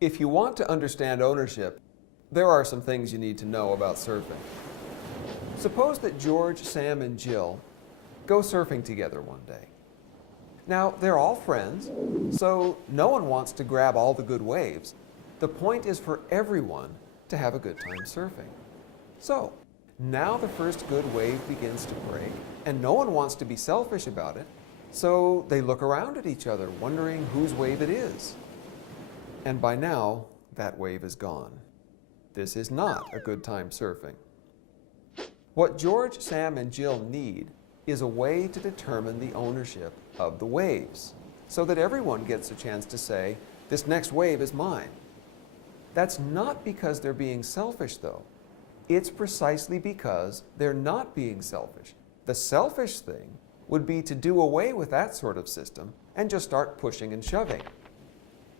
If you want to understand ownership, there are some things you need to know about surfing. Suppose that George, Sam, and Jill go surfing together one day. Now, they're all friends, so no one wants to grab all the good waves. The point is for everyone to have a good time surfing. So, now the first good wave begins to break, and no one wants to be selfish about it, so they look around at each other, wondering whose wave it is. And by now, that wave is gone. This is not a good time surfing. What George, Sam, and Jill need is a way to determine the ownership of the waves, so that everyone gets a chance to say, this next wave is mine. That's not because they're being selfish, though. It's precisely because they're not being selfish. The selfish thing would be to do away with that sort of system and just start pushing and shoving.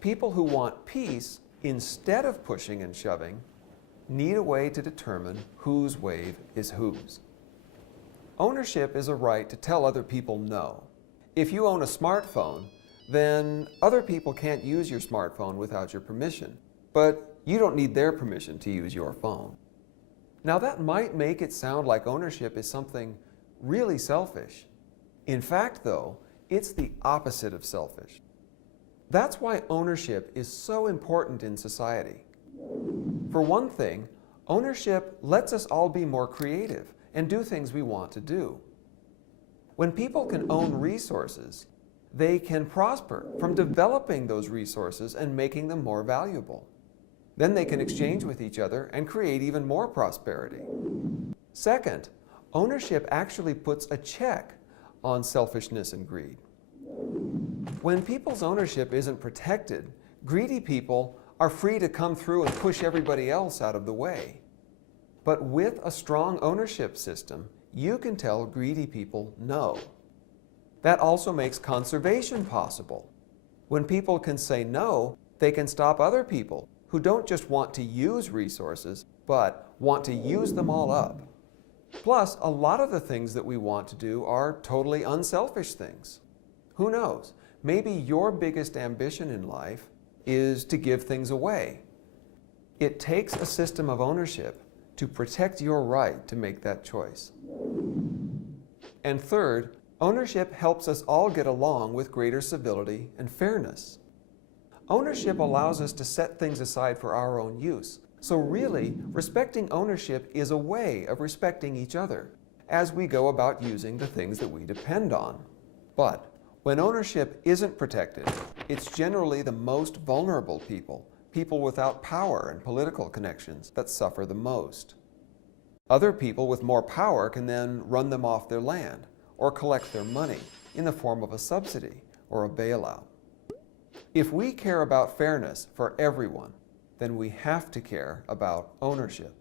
People who want peace, instead of pushing and shoving, need a way to determine whose wave is whose. Ownership is a right to tell other people no. If you own a smartphone, then other people can't use your smartphone without your permission, but you don't need their permission to use your phone. Now that might make it sound like ownership is something really selfish. In fact, though, it's the opposite of selfish. That's why ownership is so important in society. For one thing, ownership lets us all be more creative and do things we want to do. When people can own resources, they can prosper from developing those resources and making them more valuable. Then they can exchange with each other and create even more prosperity. Second, ownership actually puts a check on selfishness and greed. When people's ownership isn't protected, greedy people are free to come through and push everybody else out of the way. But with a strong ownership system, you can tell greedy people no. That also makes conservation possible. When people can say no, they can stop other people who don't just want to use resources, but want to use them all up. Plus, a lot of the things that we want to do are totally unselfish things. Who knows? Maybe your biggest ambition in life is to give things away. It takes a system of ownership to protect your right to make that choice. And third, ownership helps us all get along with greater civility and fairness. Ownership allows us to set things aside for our own use. So really, respecting ownership is a way of respecting each other as we go about using the things that we depend on. But when ownership isn't protected, it's generally the most vulnerable people, people without power and political connections, that suffer the most. Other people with more power can then run them off their land or collect their money in the form of a subsidy or a bailout. If we care about fairness for everyone, then we have to care about ownership.